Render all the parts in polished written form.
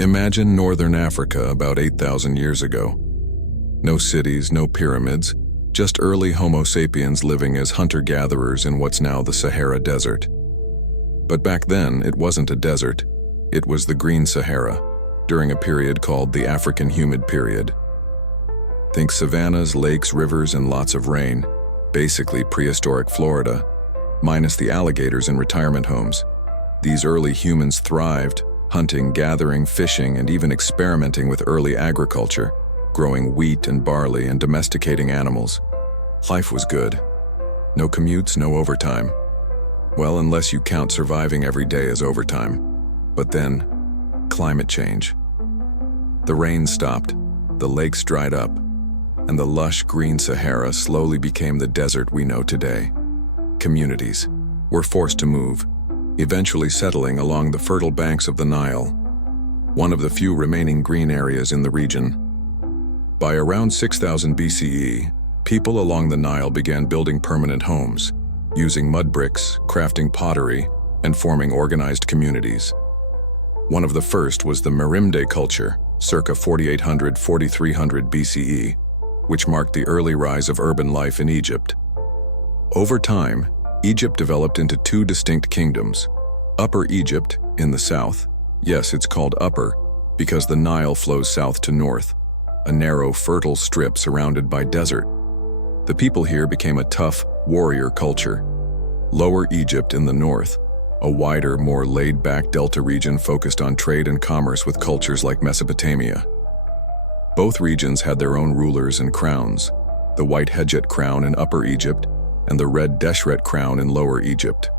Imagine northern Africa about 8,000 years ago. No cities, no pyramids, just early Homo sapiens living as hunter-gatherers in what's now the Sahara Desert. But back then, it wasn't a desert. It was the Green Sahara, during a period called the African Humid Period. Think savannas, lakes, rivers, and lots of rain. Basically prehistoric Florida, minus the alligators in retirement homes. These early humans thrived, hunting, gathering, fishing, and even experimenting with early agriculture, growing wheat and barley and domesticating animals. Life was good. No commutes, no overtime. Well, unless you count surviving every day as overtime. But then, climate change. The rain stopped, the lakes dried up, and the lush green Sahara slowly became the desert we know today. Communities were forced to move, eventually settling along the fertile banks of the Nile, one of the few remaining green areas in the region. By around 6000 BCE, people along the Nile began building permanent homes, using mud bricks, crafting pottery, and forming organized communities. One of the first was the Merimde culture, circa 4800–4300 BCE, which marked the early rise of urban life in Egypt. Over time, Egypt developed into two distinct kingdoms. Upper Egypt, in the south. Yes, it's called Upper, because the Nile flows south to north, a narrow, fertile strip surrounded by desert. The people here became a tough, warrior culture. Lower Egypt in the north, a wider, more laid-back delta region focused on trade and commerce with cultures like Mesopotamia. Both regions had their own rulers and crowns, the white Hedjet crown in Upper Egypt and the red Deshret crown in Lower Egypt.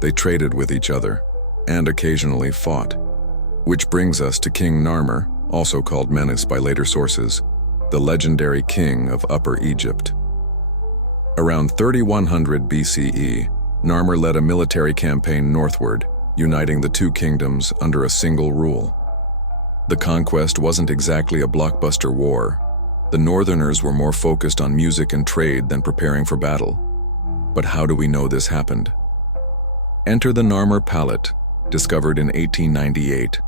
They traded with each other and occasionally fought. Which brings us to King Narmer, also called Menes by later sources, the legendary king of Upper Egypt. Around 3100 BCE, Narmer led a military campaign northward, uniting the two kingdoms under a single rule. The conquest wasn't exactly a blockbuster war. The northerners were more focused on music and trade than preparing for battle. But how do we know this happened? Enter the Narmer Palette, discovered in 1898.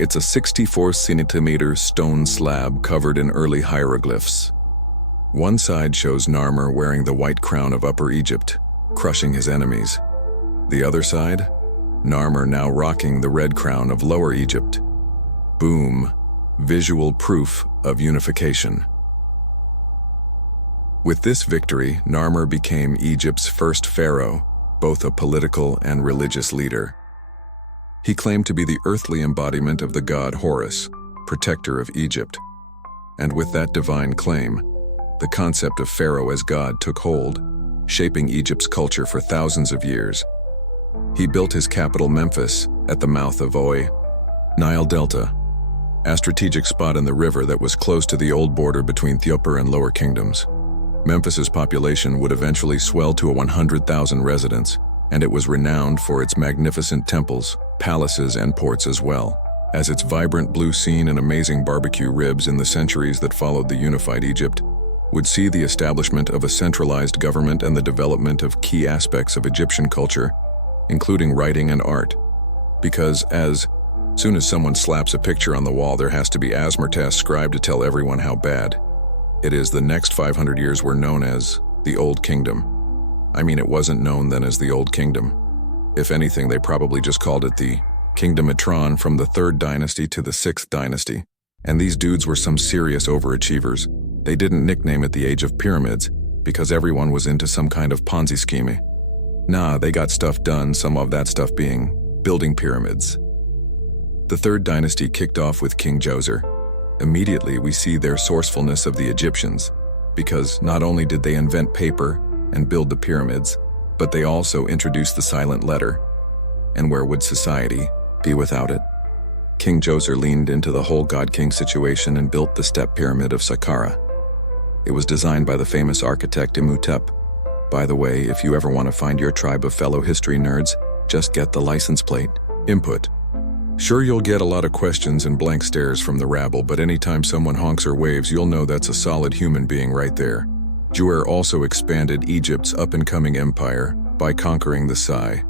It's a 64-centimeter stone slab covered in early hieroglyphs. One side shows Narmer wearing the white crown of Upper Egypt, crushing his enemies. The other side, Narmer now rocking the red crown of Lower Egypt. Boom, visual proof of unification. With this victory, Narmer became Egypt's first pharaoh, both a political and religious leader. He claimed to be the earthly embodiment of the god Horus, protector of Egypt. And with that divine claim, the concept of pharaoh as god took hold, shaping Egypt's culture for thousands of years. He built his capital Memphis at the mouth of Nile Delta, a strategic spot in the river that was close to the old border between the Upper and Lower Kingdoms. Memphis's population would eventually swell to 100,000 residents, and it was renowned for its magnificent temples, palaces, and ports as well as its vibrant blue scene and amazing barbecue ribs. In the centuries that followed, the unified Egypt would see the establishment of a centralized government and the development of key aspects of Egyptian culture, including writing and art. Because as soon as someone slaps a picture on the wall, there has to be Asmertas scribed to tell everyone how bad it is. The next 500 years were known as the Old Kingdom. I mean, it wasn't known then as the Old Kingdom. If anything, they probably just called it the Kingdomatron, from the 3rd dynasty to the 6th dynasty. And these dudes were some serious overachievers. They didn't nickname it the Age of Pyramids because everyone was into some kind of Ponzi scheme. Nah, they got stuff done, some of that stuff being building pyramids. The 3rd dynasty kicked off with King Djoser. Immediately we see their sourcefulness of the Egyptians, because not only did they invent paper and build the pyramids, but they also introduced the silent letter. And where would society be without it? King Djoser leaned into the whole god-king situation and built the step pyramid of Saqqara. It was designed by the famous architect Imhotep. By the way, if you ever want to find your tribe of fellow history nerds, just get the license plate. Input. Sure, you'll get a lot of questions and blank stares from the rabble, but anytime someone honks or waves, you'll know that's a solid human being right there. Djoser also expanded Egypt's up-and-coming empire by conquering the Sai.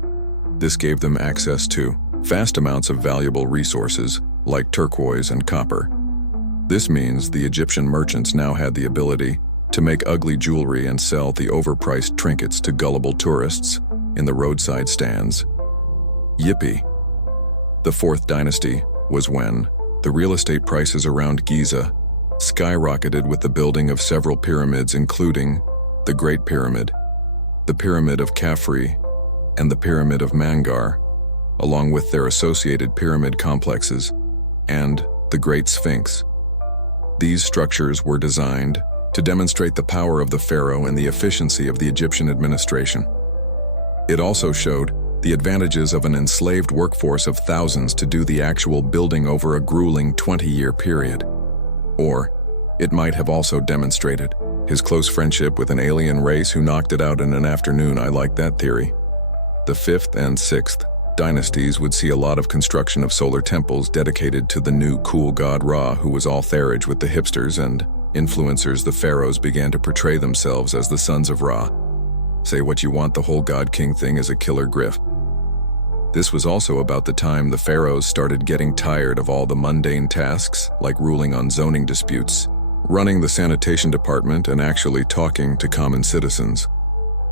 This gave them access to vast amounts of valuable resources like turquoise and copper. This means the Egyptian merchants now had the ability to make ugly jewelry and sell the overpriced trinkets to gullible tourists in the roadside stands. Yippee! The fourth dynasty was when the real estate prices around Giza skyrocketed with the building of several pyramids, including the Great Pyramid, the Pyramid of Khafre, and the Pyramid of Mangar, along with their associated pyramid complexes, and the Great Sphinx. These structures were designed to demonstrate the power of the pharaoh and the efficiency of the Egyptian administration. It also showed the advantages of an enslaved workforce of thousands to do the actual building over a grueling 20-year period. Or, it might have also demonstrated his close friendship with an alien race who knocked it out in an afternoon. I like that theory. The fifth and sixth dynasties would see a lot of construction of solar temples dedicated to the new cool god Ra, who was all therage with the hipsters and influencers. The pharaohs began to portray themselves as the sons of Ra. Say what you want, the whole god-king thing is a killer grift. This was also about the time the pharaohs started getting tired of all the mundane tasks, like ruling on zoning disputes, running the sanitation department, and actually talking to common citizens.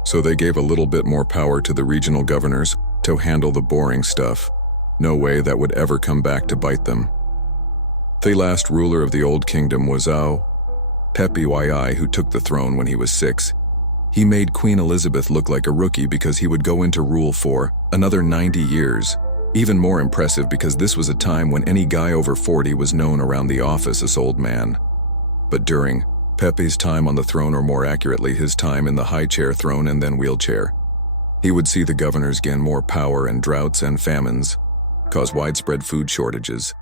So they gave a little bit more power to the regional governors to handle the boring stuff. No way that would ever come back to bite them. The last ruler of the Old Kingdom was Pepi, who took the throne when he was 6. He made Queen Elizabeth look like a rookie because he would go into rule for another 90 years. Even more impressive because this was a time when any guy over 40 was known around the office as old man. But during Pepi's time on the throne, or more accurately, his time in the high chair throne and then wheelchair, he would see the governors gain more power, and droughts and famines cause widespread food shortages.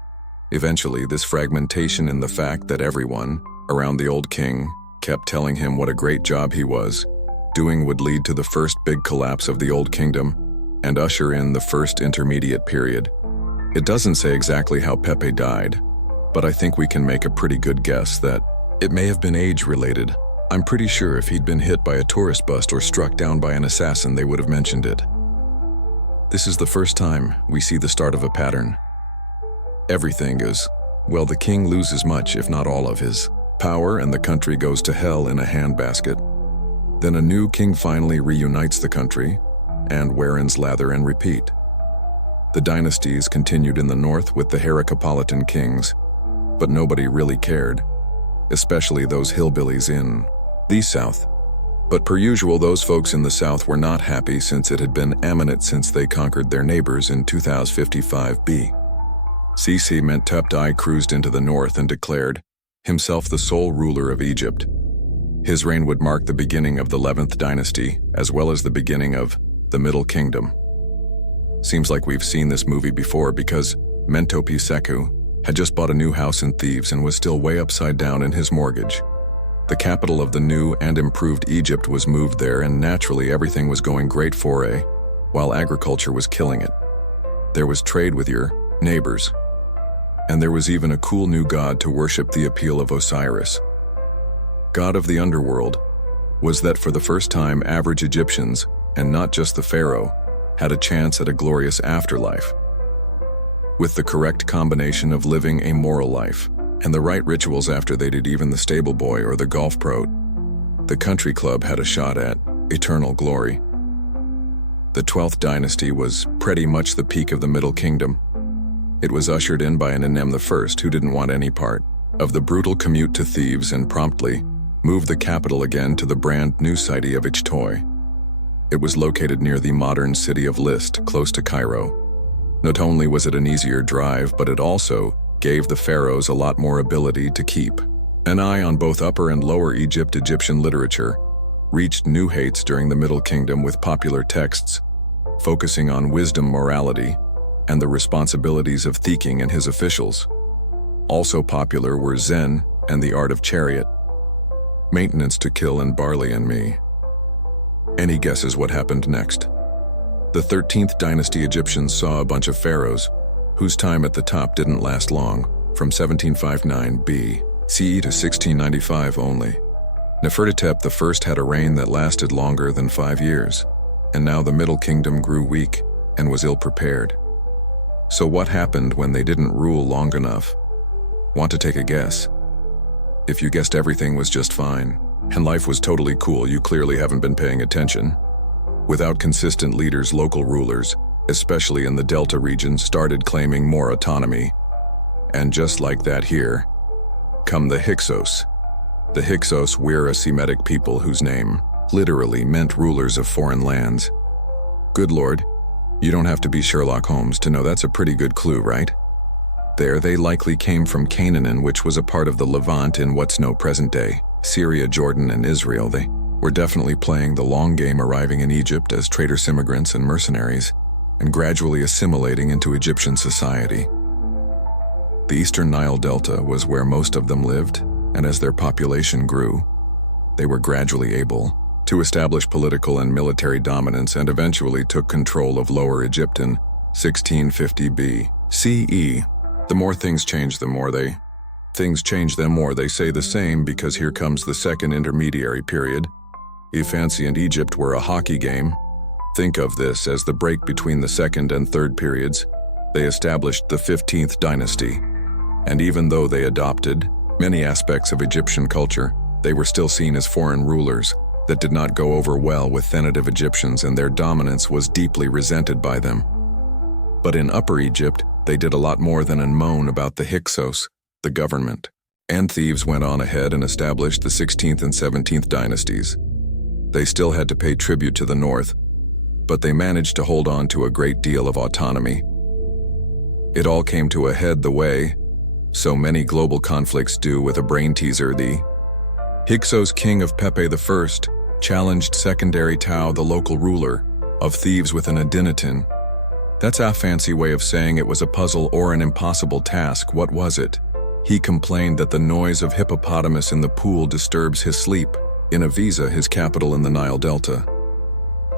Eventually, this fragmentation in the fact that everyone around the old king kept telling him what a great job he was doing would lead to the first big collapse of the Old Kingdom and usher in the first intermediate period. It doesn't say exactly how Pepe died, but I think we can make a pretty good guess that it may have been age-related. I'm pretty sure if he'd been hit by a tourist bus or struck down by an assassin, they would have mentioned it. This is the first time we see the start of a pattern. Everything is, well, the king loses much, if not all of his power, and the country goes to hell in a handbasket. Then a new king finally reunites the country, and Warren's lather and repeat. The dynasties continued in the north with the Heracleopolitan kings, but nobody really cared, especially those hillbillies in the south. But per usual, those folks in the south were not happy since it had been Ammonites since they conquered their neighbors in 2055 B. CC Mentepti cruised into the north and declared himself the sole ruler of Egypt. His reign would mark the beginning of the 11th dynasty, as well as the beginning of the Middle Kingdom. Seems like we've seen this movie before because Mentopi Seku had just bought a new house in Thebes and was still way upside down in his mortgage. The capital of the new and improved Egypt was moved there, and naturally everything was going great for while agriculture was killing it. There was trade with your neighbors. And there was even a cool new god to worship, the appeal of Osiris. God of the underworld was that for the first time average Egyptians, and not just the pharaoh, had a chance at a glorious afterlife. With the correct combination of living a moral life and the right rituals after they did, even the stable boy or the golf pro, the country club had a shot at eternal glory. The 12th dynasty was pretty much the peak of the Middle Kingdom. It was ushered in by an Enem I, who didn't want any part of the brutal commute to Thebes and promptly moved the capital again to the brand new city of EgyptHistory. It was located near the modern city of List, close to Cairo. Not only was it an easier drive, but it also gave the pharaohs a lot more ability to keep an eye on both Upper and Lower Egypt. Egyptian literature reached new heights during the Middle Kingdom with popular texts focusing on wisdom, morality, and the responsibilities of the king and his officials. Also popular were Zen and the art of chariot, maintenance to kill, and barley and me. Any guesses what happened next? The 13th dynasty Egyptians saw a bunch of pharaohs whose time at the top didn't last long, from 1759 BCE to 1695 only. Nefertitep I had a reign that lasted longer than 5 years, and now the Middle Kingdom grew weak and was ill-prepared. So what happened when they didn't rule long enough? Want to take a guess? If you guessed everything was just fine, and life was totally cool, you clearly haven't been paying attention. Without consistent leaders, local rulers, especially in the Delta region, started claiming more autonomy. And just like that here, come the Hyksos. The Hyksos were a Semitic people whose name literally meant rulers of foreign lands. Good Lord, you don't have to be Sherlock Holmes to know that's a pretty good clue, right? There, they likely came from Canaan, which was a part of the Levant in what's now present-day Syria, Jordan, and Israel. They were definitely playing the long game, arriving in Egypt as traitorous immigrants and mercenaries, and gradually assimilating into Egyptian society. The eastern Nile Delta was where most of them lived, and as their population grew, they were gradually able to establish political and military dominance and eventually took control of Lower Egypt in 1650 BCE. The more things change, the more they say the same, because here comes the second intermediary period. Fancy and Egypt were a hockey game. Think of this as the break between the second and third periods. They established the 15th dynasty. And even though they adopted many aspects of Egyptian culture, they were still seen as foreign rulers that did not go over well with native Egyptians, and their dominance was deeply resented by them. But in Upper Egypt, they did a lot more than moan about the Hyksos, the government. And thieves went on ahead and established the 16th and 17th dynasties. They still had to pay tribute to the north, but they managed to hold on to a great deal of autonomy. It all came to a head the way so many global conflicts do, with a brain teaser. The Hyksos king of Pepe I challenged secondary Tao, the local ruler of thieves, with an Akhenaten. That's a fancy way of saying it was a puzzle or an impossible task. What was it? He complained that the noise of hippopotamus in the pool disturbs his sleep, in Aviza, his capital in the Nile Delta.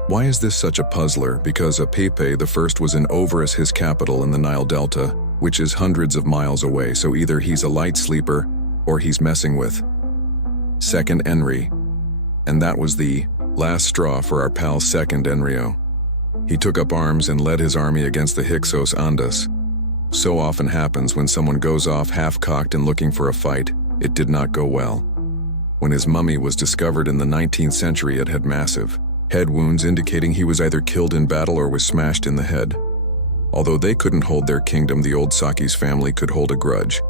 Why is this such a puzzler? Because Pepe I was in Ovaris, his capital in the Nile Delta, which is hundreds of miles away, so either he's a light sleeper or he's messing with Second Enri. And that was the last straw for our pal Second Enrio. He took up arms and led his army against the Hyksos Andas. So often happens when someone goes off half-cocked and looking for a fight, it did not go well. When his mummy was discovered in the 19th century, it had massive head wounds, indicating he was either killed in battle or was smashed in the head. Although they couldn't hold their kingdom, the old Saki's family could hold a grudge.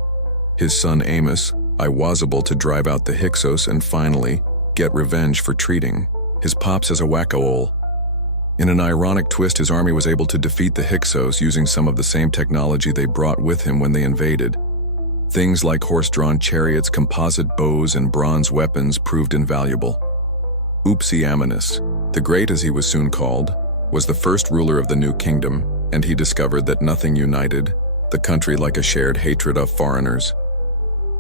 His son Amos was able to drive out the Hyksos and finally get revenge for treating his pops as a whack-a-ole. In an ironic twist, his army was able to defeat the Hyksos using some of the same technology they brought with him when they invaded. Things like horse-drawn chariots, composite bows, and bronze weapons proved invaluable. Upsiaminus, the Great as he was soon called, was the first ruler of the new kingdom, and he discovered that nothing united the country like a shared hatred of foreigners.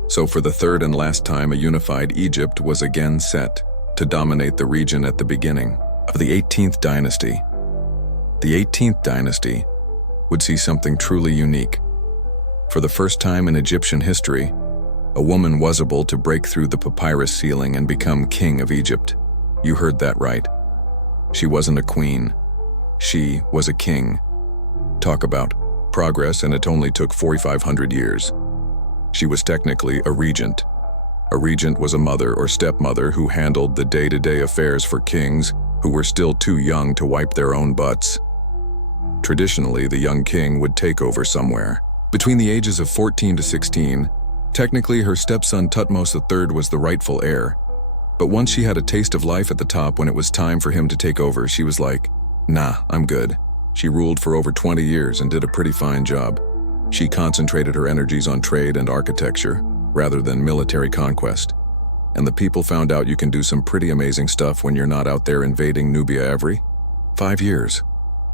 So for the third and last time, a unified Egypt was again set to dominate the region at the beginning of the 18th dynasty. The 18th dynasty would see something truly unique. For the first time in Egyptian history, a woman was able to break through the papyrus ceiling and become king of Egypt. You heard that right. She wasn't a queen. She was a king. Talk about progress, and it only took 4,500 years. She was technically a regent. A regent was a mother or stepmother who handled the day-to-day affairs for kings who were still too young to wipe their own butts. Traditionally, the young king would take over somewhere between the ages of 14 to 16. Technically, her stepson Thutmose III was the rightful heir. But once she had a taste of life at the top, when it was time for him to take over, she was like, nah, I'm good. She ruled for over 20 years and did a pretty fine job. She concentrated her energies on trade and architecture, rather than military conquest. And the people found out you can do some pretty amazing stuff when you're not out there invading Nubia every 5 years.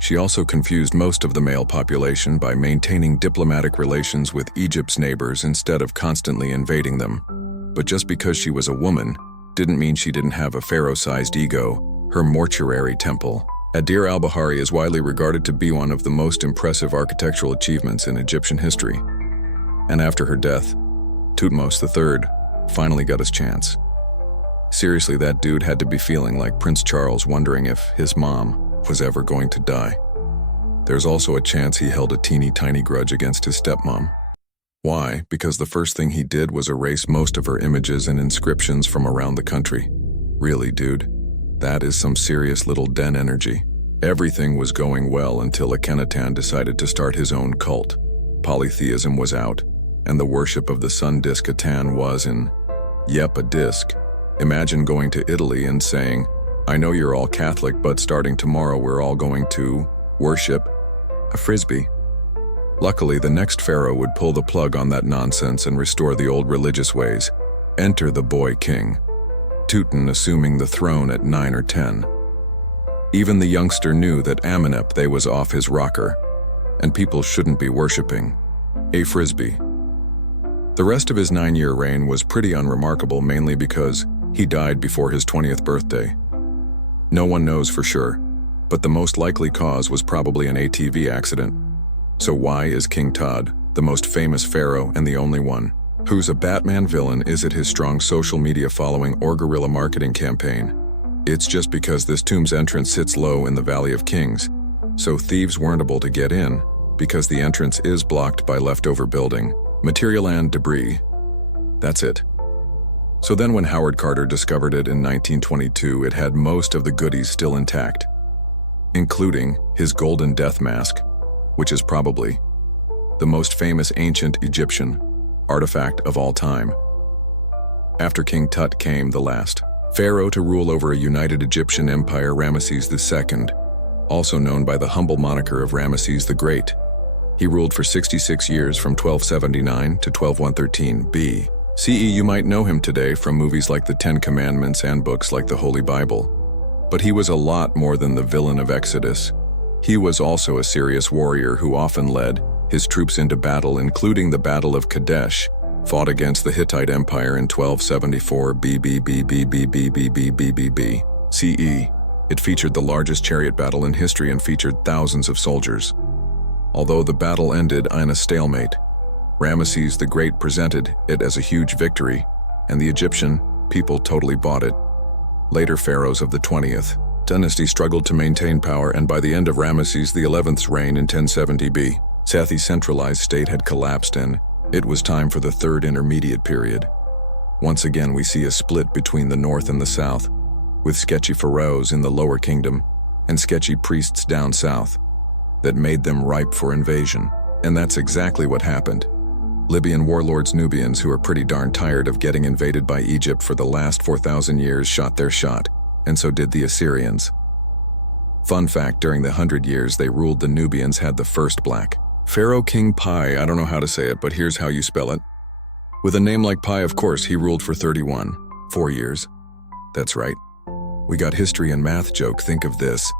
She also confused most of the male population by maintaining diplomatic relations with Egypt's neighbors instead of constantly invading them. But just because she was a woman didn't mean she didn't have a pharaoh-sized ego. Her mortuary temple at Deir al-Bahari is widely regarded to be one of the most impressive architectural achievements in Egyptian history. And after her death, Thutmose III finally got his chance. Seriously, that dude had to be feeling like Prince Charles, wondering if his mom was ever going to die. There's also a chance he held a teeny-tiny grudge against his stepmom. Why? Because the first thing he did was erase most of her images and inscriptions from around the country. Really, dude? That is some serious little den energy. Everything was going well until Akhenaten decided to start his own cult. Polytheism was out, and the worship of the sun disk Atan was a disk. Imagine going to Italy and saying, "I know you're all Catholic, but starting tomorrow we're all going to worship a frisbee." Luckily, the next pharaoh would pull the plug on that nonsense and restore the old religious ways. Enter the boy king, Tutankhamun assuming the throne at 9 or 10. Even the youngster knew that Amenhotep was off his rocker, and people shouldn't be worshipping a frisbee. The rest of his 9-year reign was pretty unremarkable, mainly because he died before his 20th birthday. No one knows for sure, but the most likely cause was probably an ATV accident. So why is King Tut the most famous pharaoh and the only one who's a Batman villain? Is it his strong social media following or guerrilla marketing campaign? It's just because this tomb's entrance sits low in the Valley of Kings, so thieves weren't able to get in because the entrance is blocked by leftover building material and debris. That's it. So then when Howard Carter discovered it in 1922, it had most of the goodies still intact, including his golden death mask, which is probably the most famous ancient Egyptian artifact of all time. After King Tut came the last pharaoh to rule over a united Egyptian empire, Ramses II, also known by the humble moniker of Ramses the Great. He ruled for 66 years from 1279 to 12113 BCE. You might know him today from movies like the Ten Commandments and books like the Holy Bible. But he was a lot more than the villain of Exodus. He was also a serious warrior who often led his troops into battle, including the Battle of Kadesh, fought against the Hittite Empire in 1274 BCE. It featured the largest chariot battle in history and featured thousands of soldiers. Although the battle ended in a stalemate, Ramses the Great presented it as a huge victory, and the Egyptian people totally bought it. Later pharaohs of the 20th dynasty struggled to maintain power, and by the end of Ramses XI's reign in 1070 BCE, centralized state had collapsed and it was time for the third intermediate period. Once again, we see a split between the north and the south, with sketchy pharaohs in the lower kingdom and sketchy priests down south that made them ripe for invasion. And that's exactly what happened. Libyan warlords Nubians, who are pretty darn tired of getting invaded by Egypt for the last 4,000 years, shot their shot, and so did the Assyrians. Fun fact, during the 100 years they ruled, the Nubians had the first black pharaoh, King Pi. I don't know how to say it, but here's how you spell it. With a name like Pi, of course. He ruled for 4 years. That's right. We got history and math joke. Think of this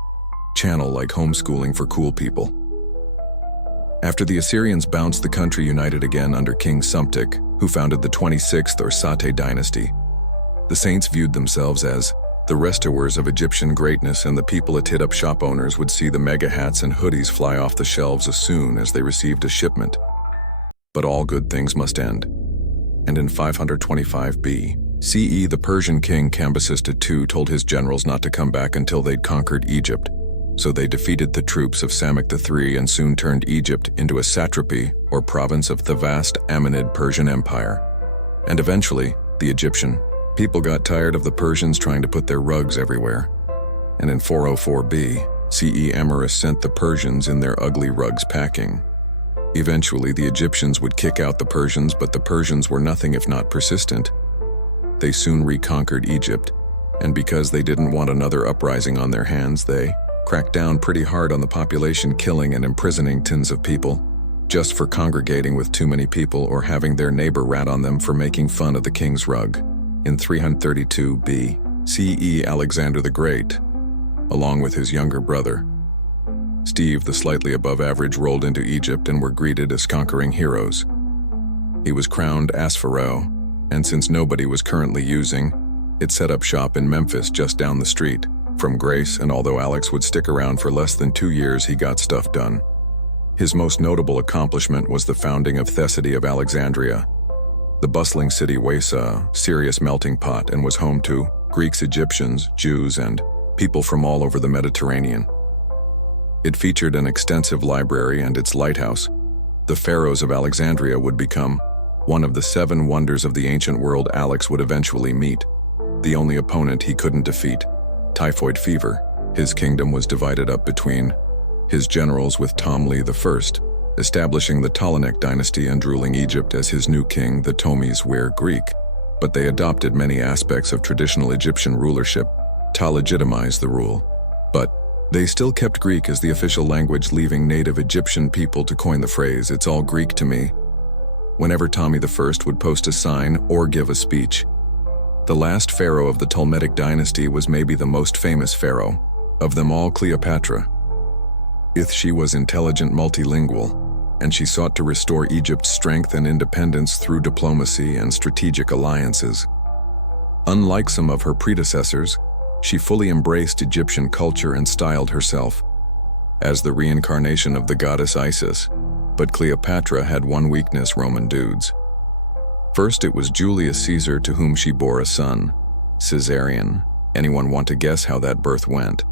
channel like homeschooling for cool people. After the Assyrians bounced, the country united again under King Psamtik, who founded the 26th or Sate dynasty. The saints viewed themselves as the restorers of Egyptian greatness, and the people at hit-up shop owners would see the mega hats and hoodies fly off the shelves as soon as they received a shipment. But all good things must end. And in 525 BCE, the Persian king Cambyses II told his generals not to come back until they'd conquered Egypt. So they defeated the troops of Psamtik III and soon turned Egypt into a satrapy or province of the vast Amenid Persian Empire. And eventually, the Egyptian people got tired of the Persians trying to put their rugs everywhere. And in 404 BCE, Amorus sent the Persians in their ugly rugs packing. Eventually, the Egyptians would kick out the Persians, but the Persians were nothing if not persistent. They soon reconquered Egypt, and because they didn't want another uprising on their hands, they cracked down pretty hard on the population, killing and imprisoning tons of people just for congregating with too many people or having their neighbor rat on them for making fun of the king's rug. In 332 BCE, Alexander the Great, along with his younger brother, Steve the slightly above average, rolled into Egypt and were greeted as conquering heroes. He was crowned as pharaoh, and since nobody was currently using it, set up shop in Memphis just down the street from Grace, and although Alex would stick around for less than 2 years, he got stuff done. His most notable accomplishment was the founding of Thessaly of Alexandria. The bustling city was a serious melting pot and was home to Greeks, Egyptians, Jews, and people from all over the Mediterranean. It featured an extensive library and its lighthouse. The Pharaohs of Alexandria would become one of the 7 wonders of the ancient world Alex would eventually meet. The only opponent he couldn't defeat, typhoid fever. His kingdom was divided up between his generals with Ptolemy I, establishing the Ptolemaic dynasty and ruling Egypt as his new king. The Ptolemies were Greek, but they adopted many aspects of traditional Egyptian rulership to legitimize the rule. But they still kept Greek as the official language, leaving native Egyptian people to coin the phrase, "It's all Greek to me," whenever Ptolemy I would post a sign or give a speech. The last pharaoh of the Ptolemaic dynasty was maybe the most famous pharaoh of them all, Cleopatra. She was intelligent, multilingual, and she sought to restore Egypt's strength and independence through diplomacy and strategic alliances. Unlike some of her predecessors, she fully embraced Egyptian culture and styled herself as the reincarnation of the goddess Isis. But Cleopatra had one weakness: Roman dudes. First, it was Julius Caesar, to whom she bore a son, Caesarion. Anyone want to guess how that birth went?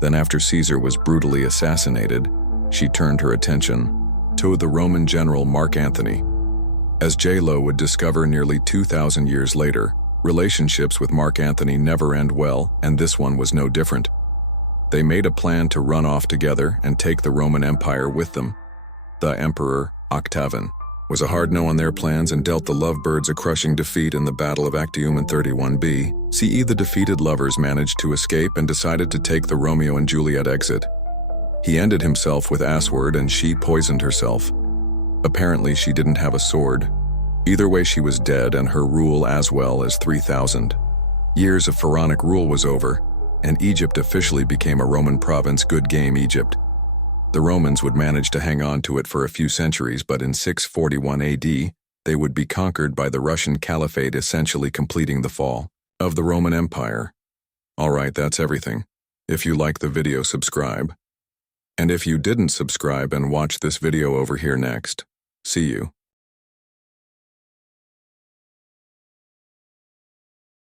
Then after Caesar was brutally assassinated, she turned her attention to the Roman general Mark Antony. As J-Lo would discover nearly 2,000 years later, relationships with Mark Antony never end well, and this one was no different. They made a plan to run off together and take the Roman Empire with them. The Emperor, Octavian, was a hard no on their plans and dealt the lovebirds a crushing defeat in the Battle of Actium in 31 BCE. The defeated lovers managed to escape and decided to take the Romeo and Juliet exit. He ended himself with Assword and she poisoned herself. Apparently she didn't have a sword. Either way, she was dead, and her rule, as well as 3,000 years of pharaonic rule, was over, and Egypt officially became a Roman province. Good game, Egypt. The Romans would manage to hang on to it for a few centuries, but in 641 AD, they would be conquered by the Russian Caliphate, essentially completing the fall of the Roman Empire. Alright, that's everything. If you like the video, subscribe. And if you didn't subscribe and watch this video over here next, see you.